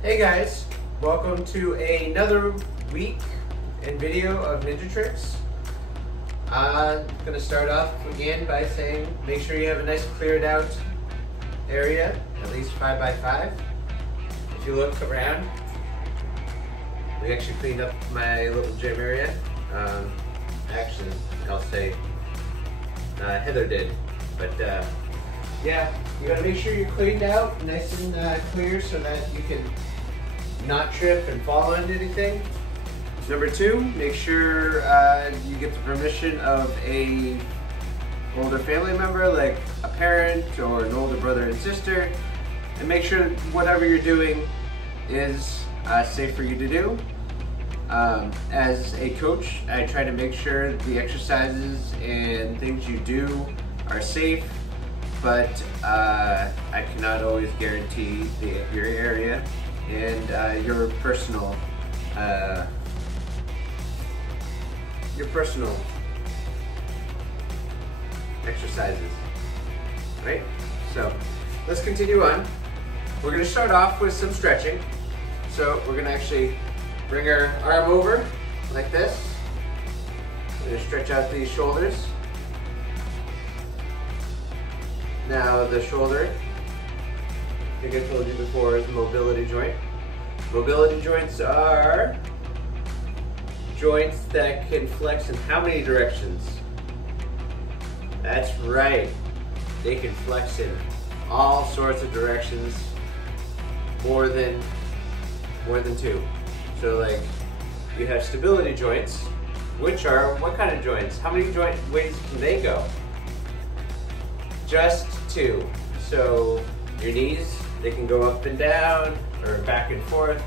Hey guys, welcome to another week and video of Ninja Trix. I'm going to start off again by saying make sure you have a nice cleared out area, at least 5 by 5. If you look around, we actually cleaned up my little gym area. Actually, I'll say Heather did, but yeah, you gotta make sure you're cleaned out, nice and clear, so that you can not trip and fall on anything. Number 2, make sure you get the permission of a older family member, like a parent or an older brother and sister, and make sure whatever you're doing is safe for you to do. As a coach, I try to make sure the exercises and things you do are safe, but I cannot always guarantee your area and your personal exercises, right? So let's continue on. We're going to start off with some stretching. So we're going to actually bring our arm over like this. We're going to stretch out these shoulders. Now the shoulder, I think I told you before, is a mobility joint. Mobility joints are joints that can flex in how many directions? That's right. They can flex in all sorts of directions, more than 2. So like you have stability joints, which are what kind of joints? How many joint ways can they go? Just 2. So your knees, they can go up and down or back and forth,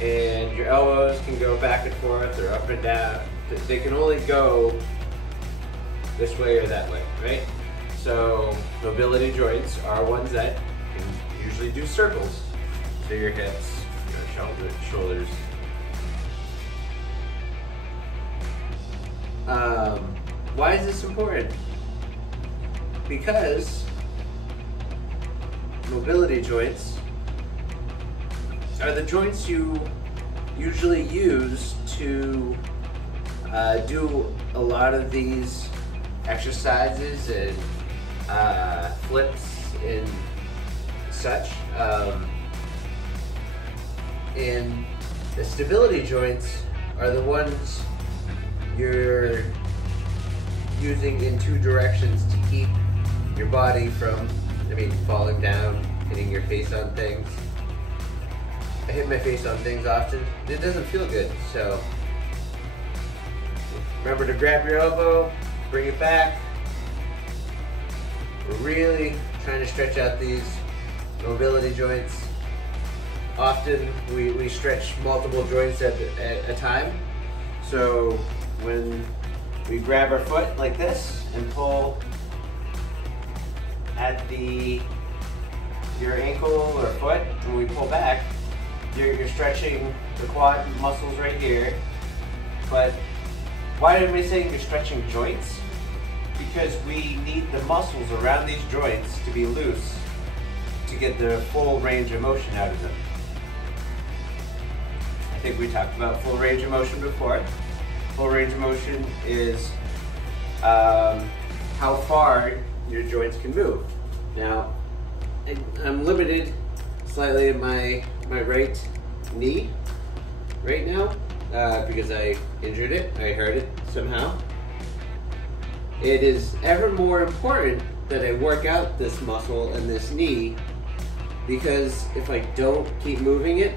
and your elbows can go back and forth or up and down. They can only go this way or that way, right? So mobility joints are ones that can usually do circles. So your hips, your shoulders. Why is this important? Because mobility joints are the joints you usually use to do a lot of these exercises and flips and such. And the stability joints are the ones you're using in 2 directions to keep your body from, falling down, hitting your face on things. I hit my face on things often. It doesn't feel good, so remember to grab your elbow, bring it back. We're really trying to stretch out these mobility joints. Often we stretch multiple joints at a time. So when we grab our foot like this and pull at your ankle or foot, and we pull back, you're stretching the quad muscles right here. But why am I saying you're stretching joints? Because we need the muscles around these joints to be loose to get the full range of motion out of them. I think we talked about full range of motion before. Full range of motion is how far your joints can move. Now, I'm limited slightly in my right knee right now because I injured it, I hurt it somehow. It is ever more important that I work out this muscle and this knee, because if I don't keep moving it,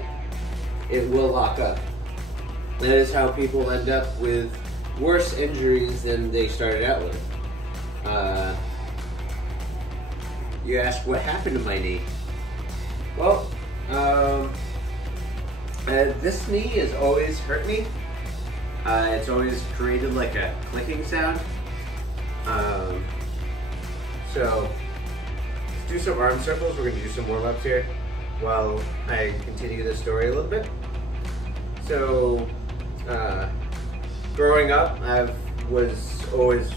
it will lock up. That is how people end up with worse injuries than they started out with. You ask, what happened to my knee? Well, this knee has always hurt me. It's always created like a clicking sound. So let's do some arm circles. We're going to do some warm-ups here while I continue the story a little bit. So growing up, I was always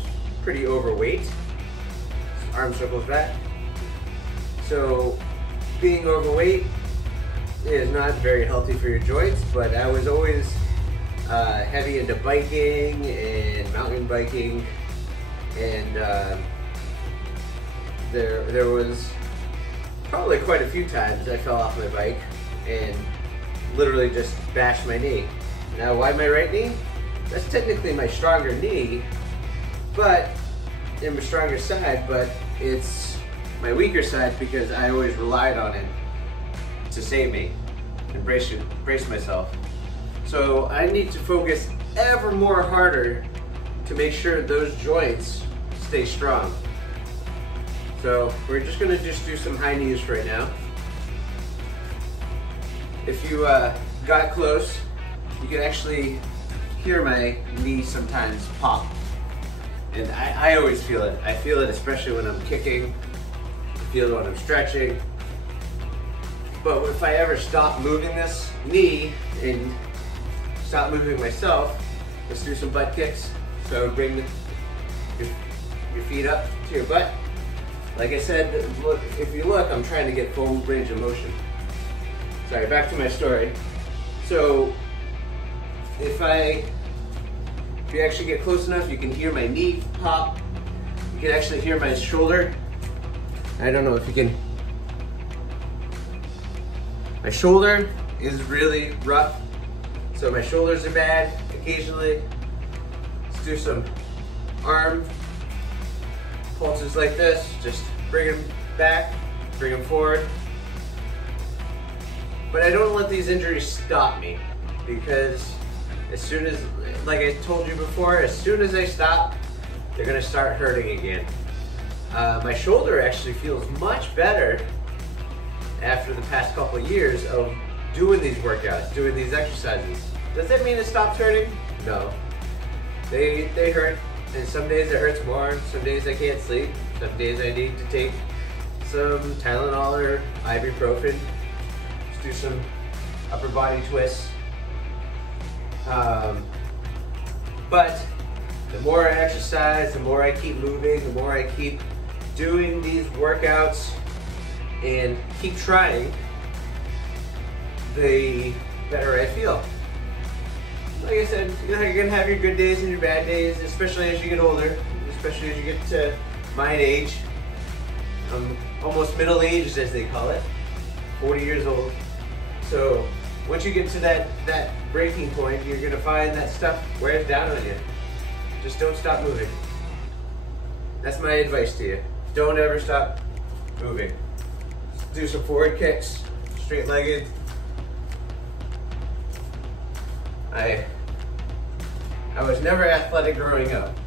pretty overweight. Arm circles back. So being overweight is not very healthy for your joints, but I was always heavy into biking and mountain biking, and there was probably quite a few times I fell off my bike and literally just bashed my knee. Now, why my right knee? That's technically my stronger knee, but in my stronger side, but it's my weaker side because I always relied on it to save me and brace myself. So I need to focus ever more harder to make sure those joints stay strong. So we're just gonna do some high knees right now. If you got close, you can actually hear my knee sometimes pop. And I always feel it. I feel it especially when I'm kicking. I feel it when I'm stretching. But if I ever stop moving this knee and stop moving myself, let's do some butt kicks. So bring your feet up to your butt. Like I said, look, if you look, I'm trying to get full range of motion. Sorry, back to my story. So if you actually get close enough, you can hear my knee pop. You can actually hear my shoulder. I don't know if you can. My shoulder is really rough, so my shoulders are bad occasionally. Let's do some arm pulses like this. Just bring them back, bring them forward. But I don't let these injuries stop me, because as soon as, like I told you before, as soon as I stop, they're gonna start hurting again. My shoulder actually feels much better after the past couple of years of doing these workouts, doing these exercises. Does that mean it stops hurting? No. They hurt, and some days it hurts more, some days I can't sleep, some days I need to take some Tylenol or ibuprofen. Just do some upper body twists. But the more I exercise, the more I keep moving, the more I keep doing these workouts and keep trying, the better I feel. Like I said, you know, you're gonna have your good days and your bad days, especially as you get older, especially as you get to my age. I'm almost middle-aged, as they call it, 40 years old. So once you get to that breaking point, you're gonna find that stuff wears down on you. Just don't stop moving. That's my advice to you. Don't ever stop moving. Do some forward kicks, straight-legged. I was never athletic growing up.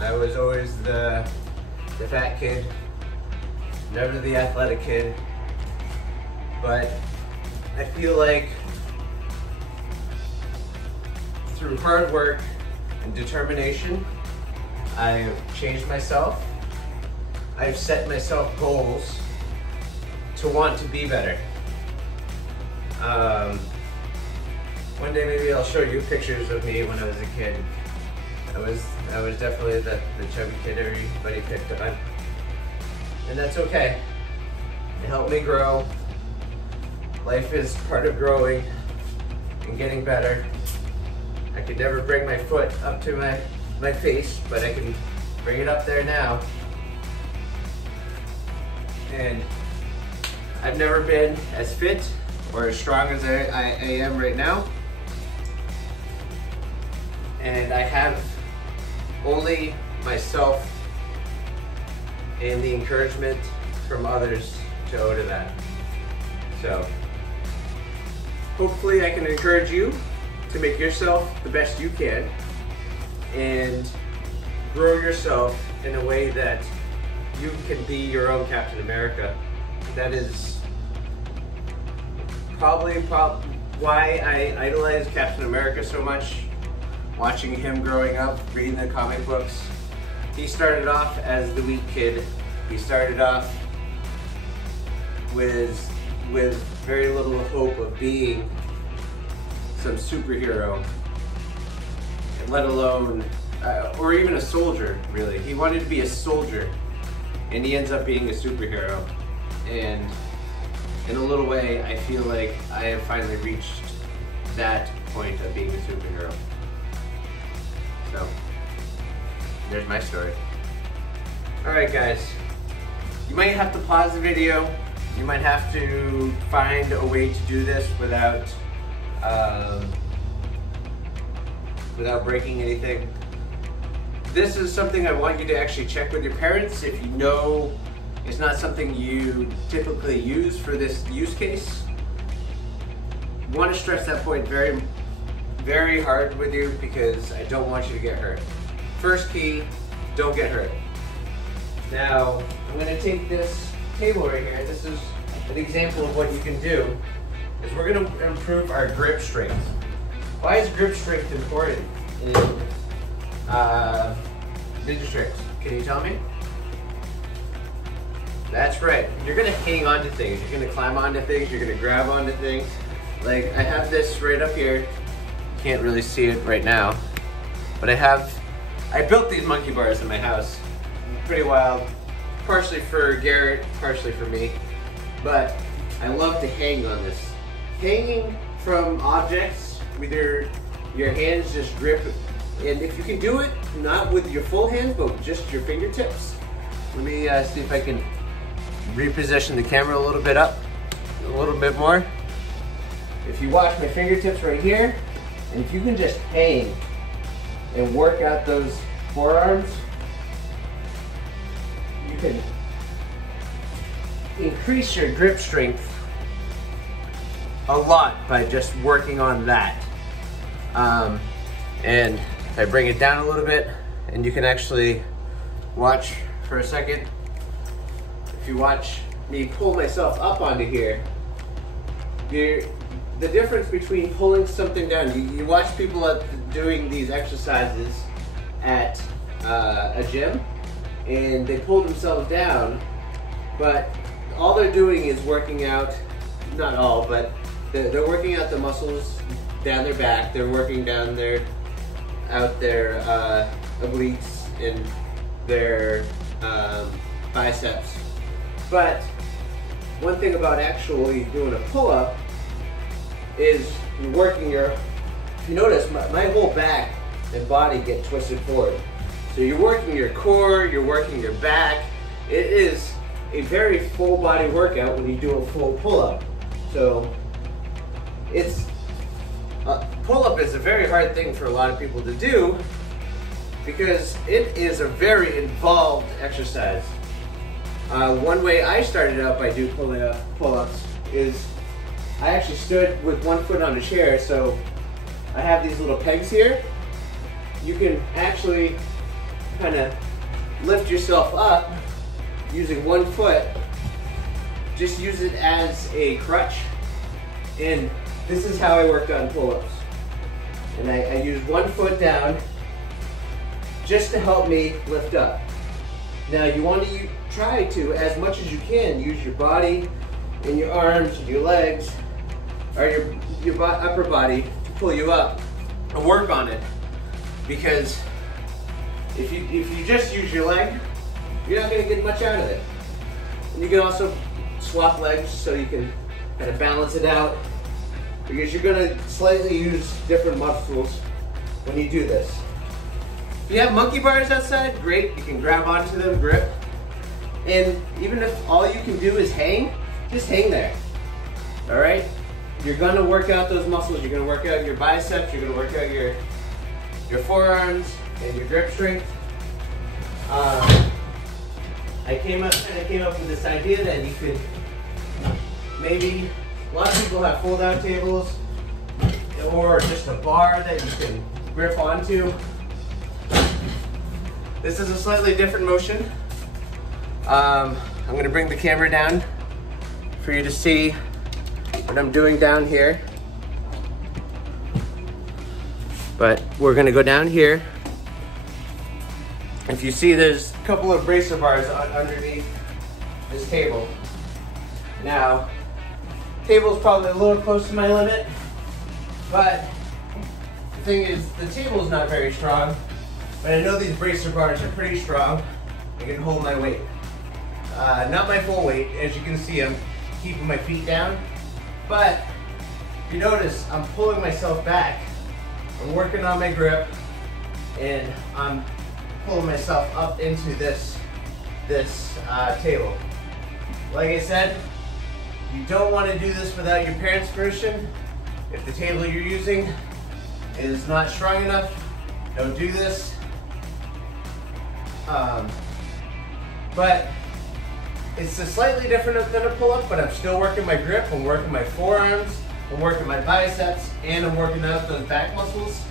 I was always the fat kid, never the athletic kid. But I feel like through hard work and determination, I've changed myself. I've set myself goals to want to be better. One day maybe I'll show you pictures of me when I was a kid. I was definitely the chubby kid everybody picked on. And that's okay. It helped me grow. Life is part of growing and getting better. I could never bring my foot up to my face, but I can bring it up there now. And I've never been as fit or as strong as I am right now. And I have only myself and the encouragement from others to owe to that. So hopefully I can encourage you to make yourself the best you can and grow yourself in a way that you can be your own Captain America. That is probably why I idolize Captain America so much. Watching him growing up, reading the comic books. He started off as the weak kid. He started off with very little hope of being some superhero, let alone, or even a soldier, really. He wanted to be a soldier, and he ends up being a superhero. And in a little way, I feel like I have finally reached that point of being a superhero. So, there's my story. Alright guys, you might have to pause the video. You might have to find a way to do this without breaking anything. This is something I want you to actually check with your parents if you know it's not something you typically use for this use case. I want to stress that point very, very hard with you because I don't want you to get hurt. First key, don't get hurt. Now, I'm going to take this table right here. This is an example of what you can do. Is we're going to improve our grip strength. Why is grip strength important in Ninja Trix? Can you tell me? That's right. You're going to hang on to things. You're going to climb onto things. You're going to grab onto things. Like I have this right up here. Can't really see it right now, but I built these monkey bars in my house. Pretty wild. Partially for Garrett, partially for me. But I love to hang on this. Hanging from objects with your hands, just grip. And if you can do it, not with your full hands, but just your fingertips. Let me see if I can reposition the camera a little bit up, a little bit more. If you watch my fingertips right here, and if you can just hang and work out those forearms, you can increase your grip strength a lot by just working on that. And if I bring it down a little bit, and you can actually watch for a second. If you watch me pull myself up onto here, the difference between pulling something down, you watch people doing these exercises at a gym, and they pull themselves down, but all they're doing is working out, not all, but they're working out the muscles down their back, they're working down out their obliques and their biceps. But one thing about actually doing a pull-up is you're working if you notice, my whole back and body get twisted forward. So you're working your core, you're working your back. It is a very full body workout when you do a full pull-up. So pull-up is a very hard thing for a lot of people to do because it is a very involved exercise. One way I started out by doing pull-ups is I actually stood with one foot on a chair, so I have these little pegs here. You can actually kind of lift yourself up using one foot. Just use it as a crutch, and this is how I worked on pull-ups. And I use one foot down just to help me lift up. Now you want to try to, as much as you can, use your body and your arms and your legs, or your upper body to pull you up and work on it. Because if you just use your leg, you're not going to get much out of it. And you can also swap legs so you can kind of balance it out, because you're going to slightly use different muscles when you do this. If you have monkey bars outside, great, you can grab onto them, grip. And even if all you can do is hang, just hang there. All right? You're going to work out those muscles. You're going to work out your biceps, you're going to work out your forearms and your grip strength. I came up with this idea that you could maybe, a lot of people have fold-out tables or just a bar that you can grip onto. This is a slightly different motion. I'm going to bring the camera down for you to see what I'm doing down here. But we're going to go down here. If you see, there's a couple of bracer bars underneath this table. Now, the table's probably a little close to my limit, but the thing is, the table's not very strong, but I know these bracer bars are pretty strong. They can hold my weight. Not my full weight. As you can see, I'm keeping my feet down. But you notice I'm pulling myself back. I'm working on my grip, and I'm pulling myself up into this table. Like I said, you don't want to do this without your parents' permission. If the table you're using is not strong enough, don't do this. But it's a slightly different than a pull-up, but I'm still working my grip, I'm working my forearms, I'm working my biceps, and I'm working out those back muscles.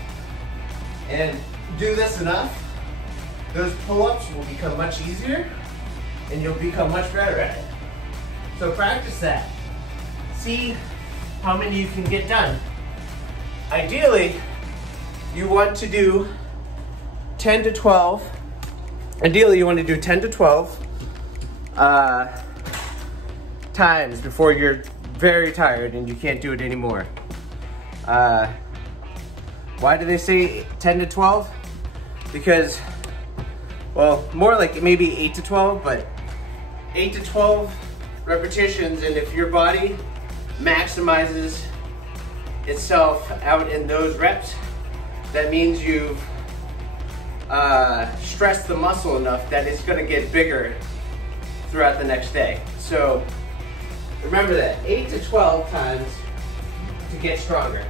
And do this enough, those pull-ups will become much easier, and you'll become much better at it. So practice that. See how many you can get done. Ideally, you want to do 10 to 12. Ideally, you want to do 10 to 12 times before you're very tired and you can't do it anymore. Why do they say 10 to 12? Because, well, more like maybe 8 to 12, but 8 to 12 repetitions, and if your body maximizes itself out in those reps, that means you've stressed the muscle enough that it's going to get bigger throughout the next day. So remember that, 8 to 12 times to get stronger.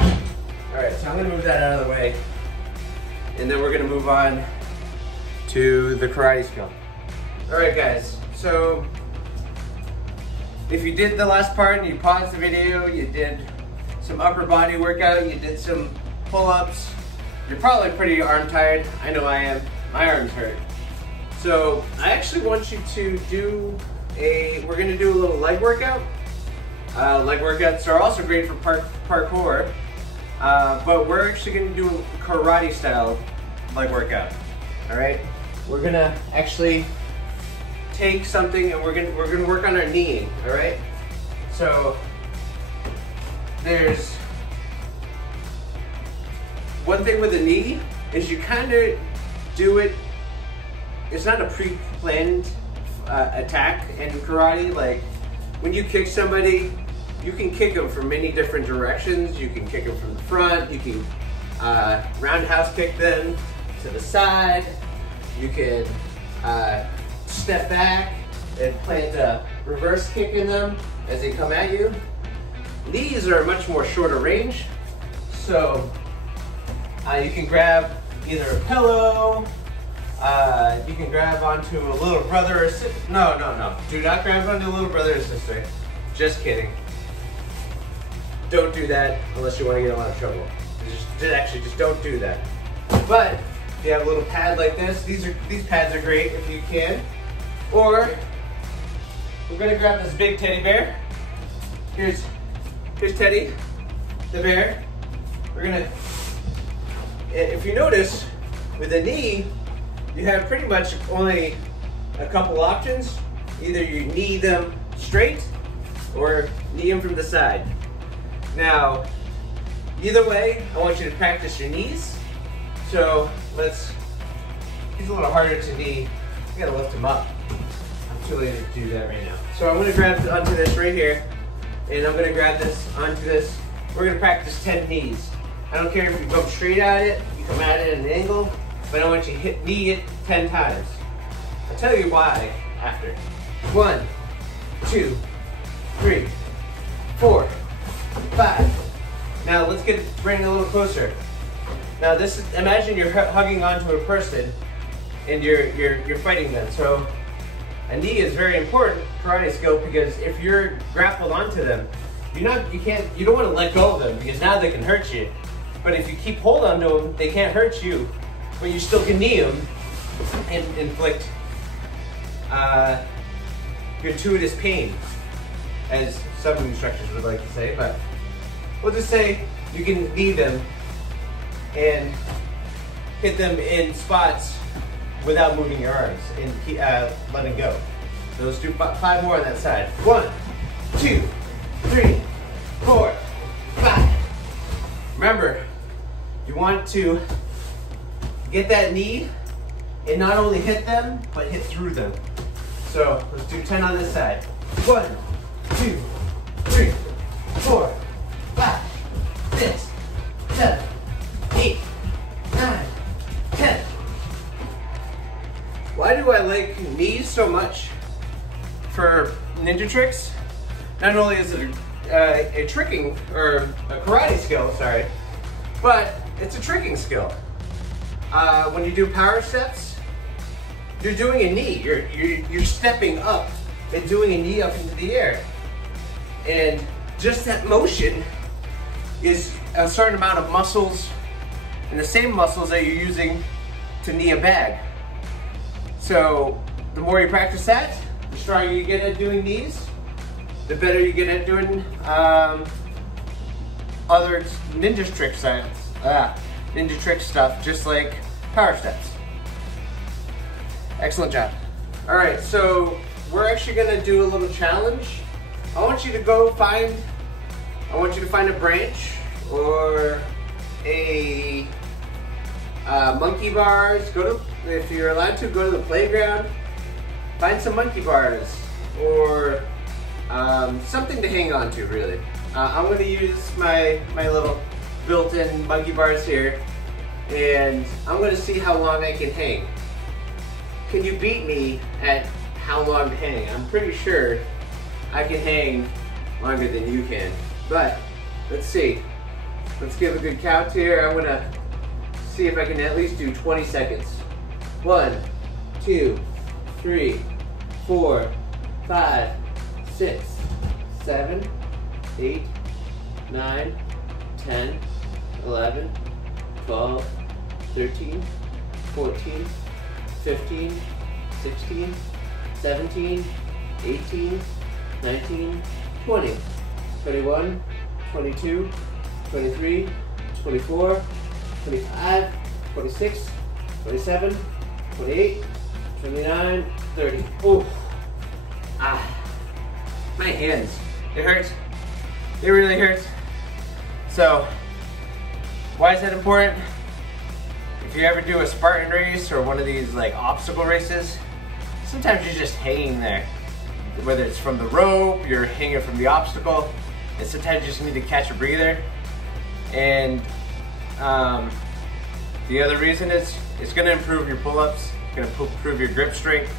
All right, so I'm going to move that out of the way, and then we're going to move on to the karate skill. All right, guys, so if you did the last part and you paused the video, you did some upper body workout, you did some pull-ups, you're probably pretty arm tired. I know I am. My arms hurt. So I actually want you to do we're gonna do a little leg workout. Leg workouts are also great for parkour, but we're actually gonna do a karate style leg workout. All right? We're gonna actually take something and we're gonna work on our kneeing, all right? So there's one thing with the knee is you kind of do it, it's not a pre-planned attack in karate. Like when you kick somebody, you can kick them from many different directions. You can kick them from the front, you can roundhouse kick them to the side, you can step back and plant a reverse kick in them as they come at you. Knees are a much more shorter range, so you can grab either a pillow, you can grab onto a little brother or sister. No. Do not grab onto a little brother or sister. Just kidding. Don't do that unless you want to get in a lot of trouble. Just don't do that. But if you have a little pad like this, these pads are great if you can. Or we're gonna grab this big teddy bear. Here's Teddy, the bear. We're gonna, if you notice, with the knee, you have pretty much only a couple options. Either you knee them straight or knee them from the side. Now, either way, I want you to practice your knees. So he's a little harder to knee. I gotta lift him up. I'm too lazy to do that right now. So I'm gonna grab onto this right here, and I'm gonna grab this onto this. We're gonna practice 10 knees. I don't care if you come straight at it, you come at it at an angle, but I want you to knee it 10 times. I'll tell you why after. 1, 2, 3, 4, 5. Now let's bring it a little closer. Now imagine you're hugging onto a person and you're fighting them. So a knee is very important karate skill, because if you're grappled onto them, you don't want to let go of them, because now they can hurt you. But if you keep hold onto them, they can't hurt you, but you still can knee them and inflict gratuitous pain, as some instructors would like to say. But we'll just say you can knee them and hit them in spots without moving your arms and letting go. So let's do 5 more on that side. 1, 2, 3, 4, 5. Remember, you want to get that knee and not only hit them, but hit through them. So let's do 10 on this side. 1, so much for ninja tricks. Not only is it a tricking, or a karate skill, sorry, but it's a tricking skill. When you do power steps, you're doing a knee. You're stepping up and doing a knee up into the air. And just that motion is a certain amount of muscles, and the same muscles that you're using to knee a bag. So the more you practice that, the stronger you get at doing knees, the better you get at doing other ninja trick stuff, just like power steps. Excellent job. All right, so we're actually gonna do a little challenge. I want you to find a branch or a monkey bars. If you're allowed to, go to the playground. Find some monkey bars or something to hang on to, really. I'm going to use my little built-in monkey bars here, and I'm going to see how long I can hang. Can you beat me at how long to hang? I'm pretty sure I can hang longer than you can, but let's see. Let's give a good count here. I'm going to see if I can at least do 20 seconds. 1, 2, 3, 4, 5, 6, 7, 8, 9, 10, 11, 12, 13, 14, 15, 16, 17, 18, 19, 20, 21, 22, 23, 24, 25, 26, 27, 28, 29, 30. Ooh. My hands. It hurts. It really hurts. So, why is that important? If you ever do a Spartan race or one of these like obstacle races, sometimes you're just hanging there. Whether it's from the rope, you're hanging from the obstacle, and sometimes you just need to catch a breather. And the other reason is it's going to improve your pull-ups, it's going to improve your grip strength,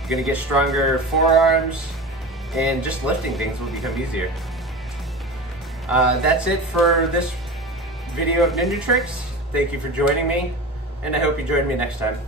you're going to get stronger forearms, and just lifting things will become easier. That's it for this video of ninja tricks. Thank you for joining me, and I hope you join me next time.